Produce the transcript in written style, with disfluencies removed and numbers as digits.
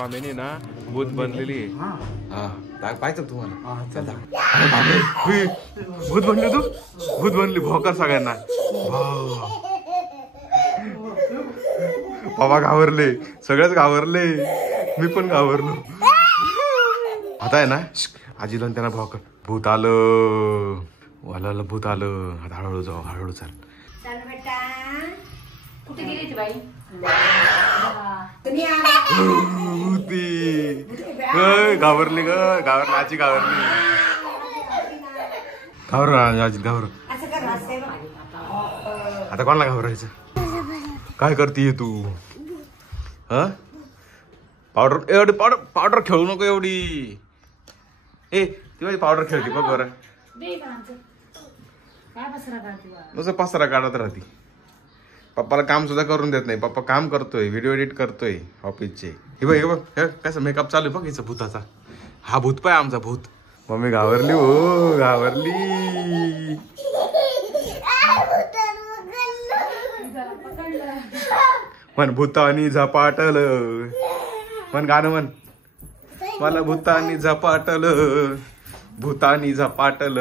स्वामीनी ना भूत बनलेली आहे. हा पाहायचं तुम्हाला. चला भूत बनली तू. भूत बनली भोकर सगळ्यांना. बाबा घाबरले सगळेच घाबरले. मी पण घाबरलो. आता आहे ना आजीला त्यांना भोकर भूत आलं. वाला भूत आलं. आता हळूहळू जाऊ. हळूहळू चाल. कुठे गेली ती बाई? घाबरली ग. घाबरली आजी. घाबरली. घाबर आजी घाबर. आता कोणाला घाबरायचं? काय करतीये तू? हा पावडर एवढी पावडर खेळू नको एवढी. ए ती माझी पावडर खेळते बघ बरं. नुसतं पसरा काढत राहते. पप्पाला काम सुद्धा करून देत नाही. पप्पा काम करतोय. व्हिडिओ एडिट करतोय ऑफिसचे. हे बघ कसं मेकअप चालू आहे बघ हिचा भूताचा. हा भूत पाय आमचा भूत. मम्मी घाबरली हो. घाबरली. म्हण भूतानी झपाटल. म्हण गाणं म्हण. मला भूतानी झपाटल. भूतानी झपाटल.